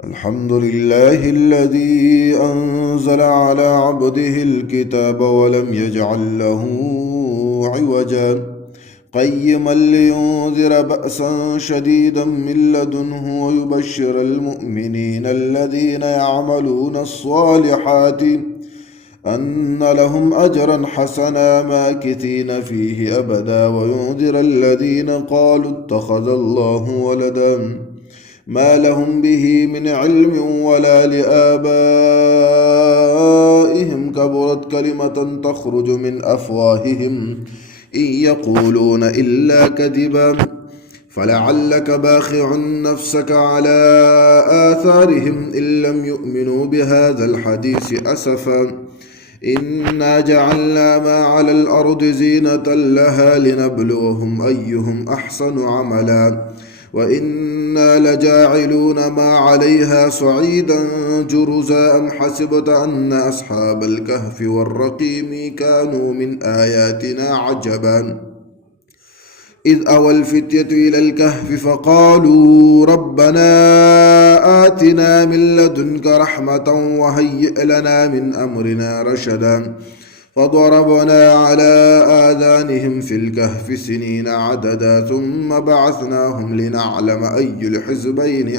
الحمد لله الذي أنزل على عبده الكتاب ولم يجعل له عوجا قيما لينذر بأسا شديدا من لدنه ويبشر المؤمنين الذين يعملون الصالحات أن لهم أجرا حسنا ماكثين فيه أبدا وينذر الذين قالوا اتخذ الله ولدا ما لهم به من علم ولا لآبائهم كبرت كلمة تخرج من أفواههم إن يقولون إلا كذبا فلعلك باخع نفسك على آثارهم إن لم يؤمنوا بهذا الحديث أسفا إنا جعلنا ما على الأرض زينة لها لنبلوهم أيهم أحسن عملا وإنا لجاعلون ما عليها صعيدا جرزا أم حسبت أن أصحاب الكهف والرقيم كانوا من آياتنا عجبا إذ أوى الفتية إلى الكهف فقالوا ربنا آتنا من لدنك رحمة وهيئ لنا من أمرنا رشدا فضربنا على آذانهم في الكهف سنين عددا ثم بعثناهم لنعلم أي الحزبين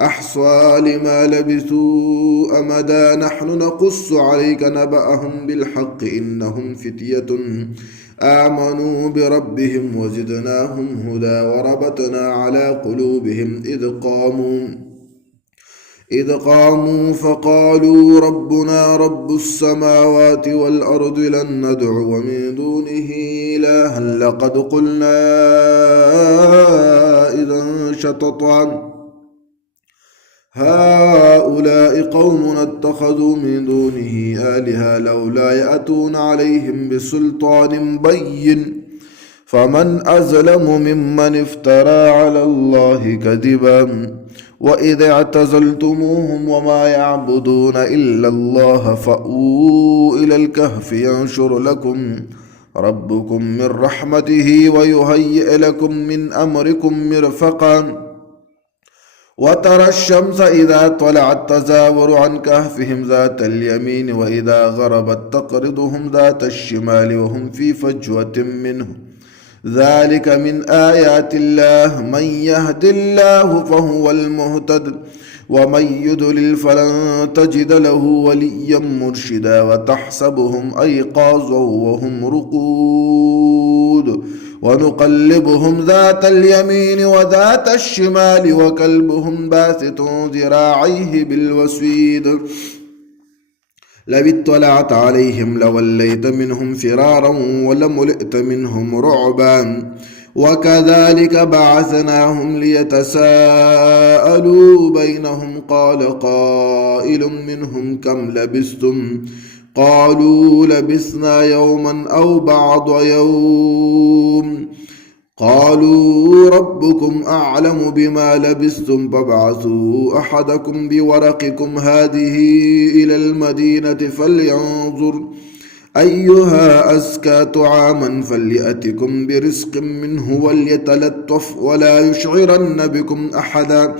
أحصى لما لبثوا أمدا نحن نقص عليك نبأهم بالحق إنهم فتية آمنوا بربهم وزدناهم هدى وربطنا على قلوبهم إذ قاموا فقالوا ربنا رب السماوات والأرض لن ندعو من دونه إلها لقد قلنا إذا شططا هؤلاء قوم اتخذوا من دونه آلهة لولا يأتون عليهم بسلطان بين فمن أظلم ممن افترى على الله كذبا وإذ اعتزلتموهم وما يعبدون إلا الله فأووا إلى الكهف ينشر لكم ربكم من رحمته ويهيئ لكم من أمركم مرفقا وترى الشمس إذا طلعت تزاور عن كهفهم ذات اليمين وإذا غربت تقرضهم ذات الشمال وهم في فجوة منه ذلك من آيات الله من يهد الله فهو المهتد ومن يضلل فلن تجد له وليا مرشدا وتحسبهم أيقاظا وهم رقود ونقلبهم ذات اليمين وذات الشمال وكلبهم باسط ذراعيه بالوسيد لو اطلعت عليهم لوليت منهم فرارا ولملئت منهم رعبا وكذلك بعثناهم ليتساءلوا بينهم قال قائل منهم كم لبثتم قالوا لبثنا يوما أو بعض يوم قالوا ربكم أعلم بما لبثتم فابعثوا أحدكم بورقكم هذه إلى المدينة فلينظر أيها أزكى طعاما فليأتكم برزق منه وليتلطف ولا يشعرن بكم أحدا